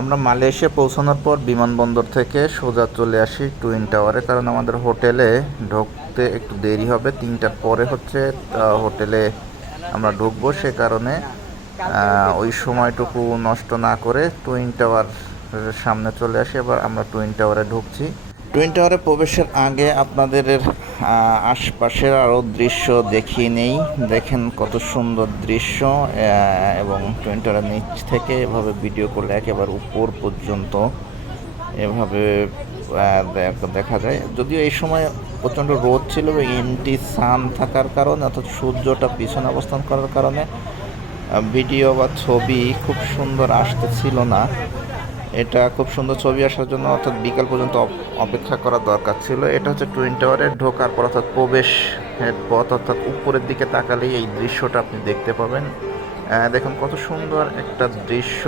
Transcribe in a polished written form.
আমরা মালয়েশিয়া পৌঁছানোর পর বিমানবন্দর থেকে সোজা চলে আসি টুইন টাওয়ারে, কারণ আমাদের হোটেলে ঢুকতে একটু দেরি হবে। 3টার পরে হচ্ছে হোটেলে আমরা ঢুকবো, সে কারণে ওই সময়টুকু নষ্ট না করে টুইন টাওয়ার সামনে চলে আসি। এবার আমরা টুইন টাওয়ারে ঢুকছি। টুইন টাওয়ারে প্রবেশের আগে আপনাদের আশপাশের আরও দৃশ্য দেখিয়ে নেই। দেখেন কত সুন্দর দৃশ্য, এবং টুইন টাওয়ারের নিচ থেকে এভাবে ভিডিও করলে একেবারে উপর পর্যন্ত এভাবে দেখা যায়। যদিও এই সময় প্রচণ্ড রোদ ছিল, এন্টি সান থাকার কারণে অর্থাৎ সূর্যটা পিছনে অবস্থান করার কারণে ভিডিও বা ছবি খুব সুন্দর আসতেছিল না। এটা খুব সুন্দর ছবি আসার জন্য অর্থাৎ বিকাল পর্যন্ত অপেক্ষা করা দরকার ছিল। এটা হচ্ছে টুইন টাওয়ারে ঢোকার পর অর্থাৎ প্রবেশের পথ, অর্থাৎ উপরের দিকে তাকালেই এই দৃশ্যটা আপনি দেখতে পাবেন। দেখুন কত সুন্দর একটা দৃশ্য।